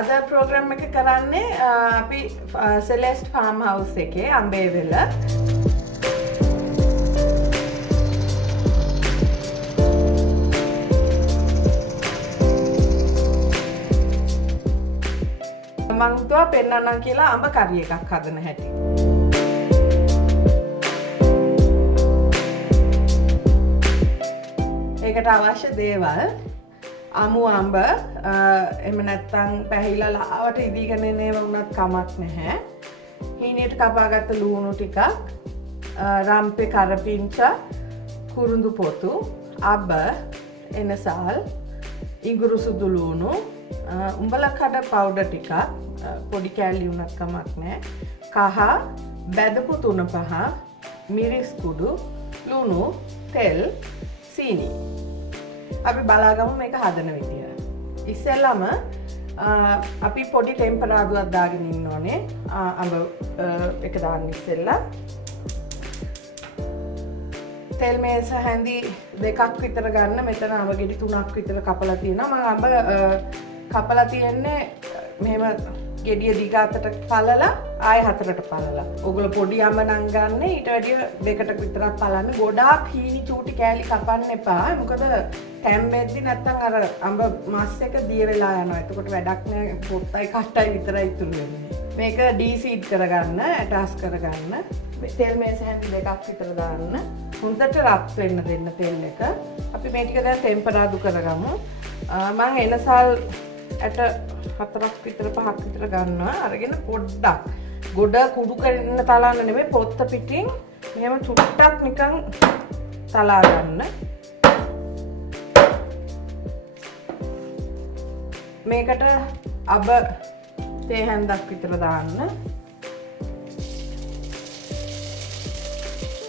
අද ප්‍රෝග්‍රෑම් එක කරන්නේ අපි සෙලෙස්ට් ෆාම් හවුස් එකේ අම්බේවෙල මං හිතුවා පෙන්නන්නම් කියලා අඹ කරි එකක් හදන හැටි. ඒකට අවශ්‍ය දේවල් අමු අඹ එහෙම නැත්නම් පැහිලා ලාවට ඉදීගෙන එනේව වුණත් කමක් නැහැ. හීනියට කපාගත්ත ලුණු ටිකක්, රම්පේ කරපිංච, කුරුඳු පොතු, අබ, එනසල්, ඉඟුරු සුදු ලුණු, උඹලා කඩ පවුඩර් ටිකක්, පොඩි කෑලි වුණත් කමක් නැහැ. කහ, බැදපු තුන පහ, මිරිස් කුඩු, ලුණු, තෙල්, සීනි. අපි බලාගමු මේක හදන විදිය. ඉස්සෙල්ලම අපි පොඩි ටෙම්පරාදුවක් දාගෙන ඉන්න ඕනේ. අඹ එක දාන්න ඉස්සෙල්ලා. තෙල් මේස හැඳි දෙකක් විතර ගන්න. මෙතන අඹ ගෙඩි 3ක් විතර කපලා තියෙනවා. මම අඹ කපලා තියෙන්නේ මෙහෙම ගෙඩිය දිග අතට පළලා ආයෙ හතරට පළලා. ඔයගොල්ලෝ පොඩි අඹ නම් ගන්න ඊට වැඩිය දෙකට විතරක් පළන්න. ගොඩාක් හීනි චූටි කෑලි කපන්න එපා. මොකද තැම්බෙද්දි නැත්තම් අර අඹ මස් එක දිය වෙලා යනවා. එතකොට වැඩක් නෑ. පොත්තයි කට්ටයි විතරයි ඉතුරු වෙන්නේ. මේක ඩීසීඩ් කරගන්න, ඇටාස් කරගන්න. තෙල් මේස හැඳි දෙකක් විතර දාන්න. හොඳට රත් වෙන්න දෙන්න තෙල් එක. අපි මේ ටික දැන් ටෙම්පරාදු කරගමු. මම එනසල් ඇට 4ක් විතර 5ක් විතර ගන්නවා. අරගෙන පොඩ්ඩක් ගොඩ කුඩු කරන්න තලන්න නෙමෙයි, පොත්ත පිටින් මෙහෙම චුට්ටක් නිකන් තලා ගන්න. මේකට අබ තේ හැන්දක් විතර දාන්න.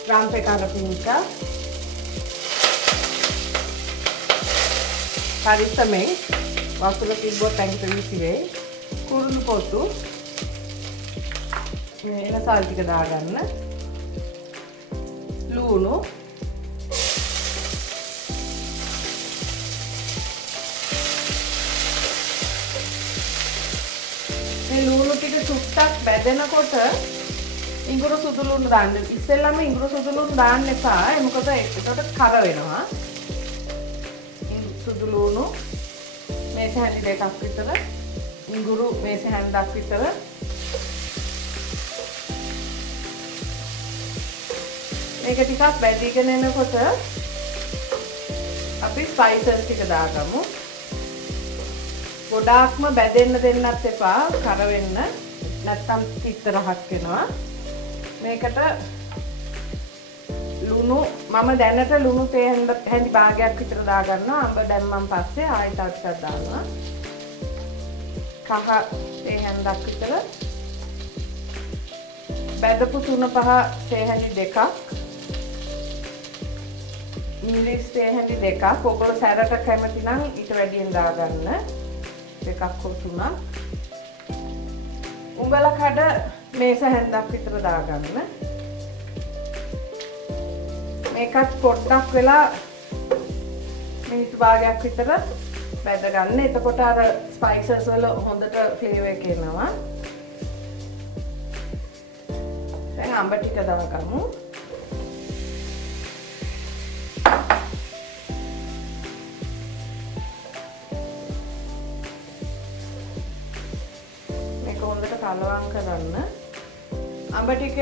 රාම්පේ කරපිංච, පරිස්සමෙන් වතුර තිබ්බොත් ඇඟට වීසි වෙයි. කුරුණු පොතු, එනසල් ටික දාගන්න. ලුණු, මේ ලුණු ටික සුට්ටක් බැදෙනකොට ඉඟුරු සුදු ලුණු දාන්න. ඉස්සෙල්ලාම ඉඟුරු සුදු ලුණු දාන්න එපා. මොකද ඒකට කර වෙනවා. සුදු ලුණු මේස හැඳි දෙකක් විතර, ඉඟුරු මේස හැන්දක් විතර, මේක ටිකක් බැදීගෙන එනකොට අපි ස්පයිසස් ටික දාගමු. ගොඩාක්ම බැදෙන්න දෙන්නත් එපා, කර වෙන්න. නැත්තම් තිත්තරහක් වෙනවා. මේකට ලුණු මම දැනට ලුණු තේ හැඳි භාගයක් විතර දාගන්නවා. අඹ දැම්මන් පස්සේ ආයෙත් ටිකක් දානවා. කහ තේ හැඳක් විතර, බැදපු 3-5 තේ හැඳි දෙකක්, මිරිස් තේ හැඳි දෙකක්. ඔයගොල්ලෝ සැරට කැමති නම් ඊට වැඩියෙන් දාගන්න. දෙකක් හෝ 3ක්. උඹලා කඩ මේස හැන්දක් විතර දාගන්න. මේකත් පොඩ්ඩක් වෙලා මිනිත්තු භාගයක් විතර බැද ගන්න. එතකොට අර ස්පයිසස් වල හොඳට ෆ්ලේවර් එක එනවා. දැන් අඹ ටික දාගමු. කලවම් කරන්න. අඹ ටික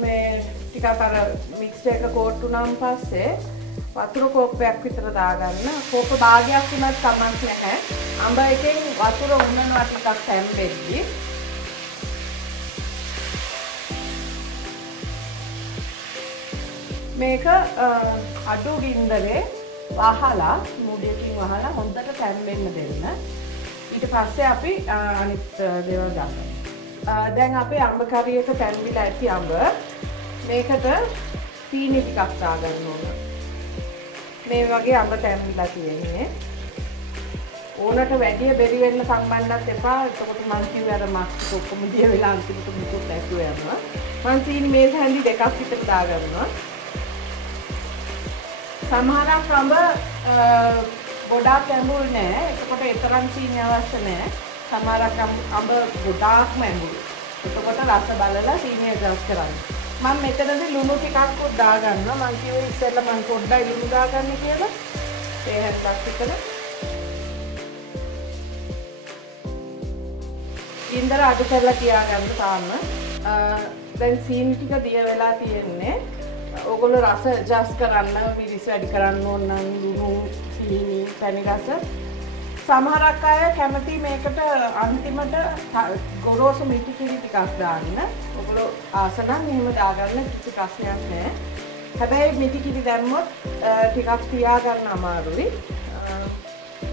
මේ ටිකක් අර මික්ස් එක කෝට් වුණාන් පස්සේ වතුර කෝප්පයක් විතර දාගන්න. කෝප්ප භාගයක් වුණත් කමක් නැහැ. අඹ එකෙන් වතුර උන්නනවා ටිකක් තැම්බෙද්දි. මේක අඩු ගින්දරේ වහලා මුඩියකින් වහලා හොඳට තැම්බෙන්න දෙන්න. ඊට පස්සේ අපි අනිත් දේවල් දාගන්න. දැන් අපේ අඹ කරියට තැම්බිලා ඇති අඹ. මේකට සීනි ටිකක් දාගන්න ඕන. මේ වගේ අඹ තැම්බිලා තියෙන්නේ. ඕනට වැඩිය බෙරි වෙන්න සම්බන්ධත් එපා. එතකොට මං කිව්වේ අර මස් ඔක්කොම දිය වෙලා අන්තිමට මුකුත් නැතුව යනවා. මං සීනි මේස හැඳි දෙකක් විතර දාගන්නවා. සමහරක් අඹ ගොඩාක් ඇඹුල් නෑ. එතකොට ඒ තරම් සීනි අවශ්‍ය නෑ. සමහරක් අඹ ගොඩාක්ම ඇඹුලු. එතකොට රස බලලා සීනි ඇඩ්ජස්ට් කරන්න. මම මෙතනදී ලුණු ටිකක් උඩ දාගන්නවා. මම කිව්වේ ඉස්සෙල්ලා මම පොඩ්ඩයි ලුණු දාගන්න කියලා. ඒ හැන්දක් විතර. ඉන්දර අඩු කරලා තියාගන්න තාම. දැන් සීනි ටික දිය වෙලා තියෙන්නේ. ඕගොල්ලෝ රස ඇඩ්ජස්ට් කරන්න, මිරිස් වැඩි කරන්න ඕන නම් ලුණු, සීනි, පැණි රස. සමහරක් අය කැමති මේකට අන්තිමට ගොරෝසු මිටි කිරි ටිකක් දාන්න. ඔයගොල්ලෝ ආස නම් එහෙම දාගන්න කිසි ප්‍රශ්නයක් නැහැ. හැබැයි මිටි කිරි දැම්මොත් ටිකක් තියාගන්න අමාරුයි.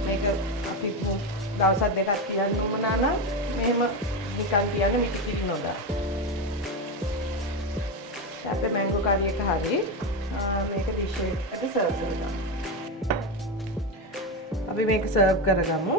මේක අපි දවස් දෙකක් තියන්න උවමනා නම් මෙහෙම නිකන් තියන්න මිටි කිරි නොදා. අපේ මැංගෝ කරි එක හරි මේක ඩිෂ් එකකට සර්ව් කරනවා. අපි මේක සර්ව් කරගමු.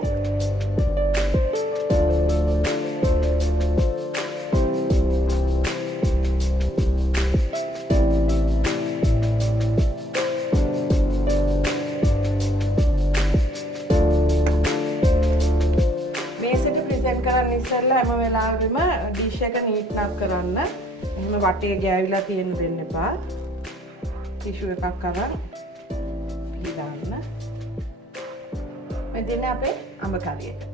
මේසෙට ප්‍රසන්ට් කරන්න ඉස්සෙල්ලා හැම වෙලාවෙම ඩිෂ් එක නීට් අප් කරන්න. එහෙම වටේ ගෑවිලා තියෙන්න දෙන්න එපා. ටිෂු එකක් අරන් පිහදාන්න. මේ දෙන්නේ අපේ අඹ කරියට.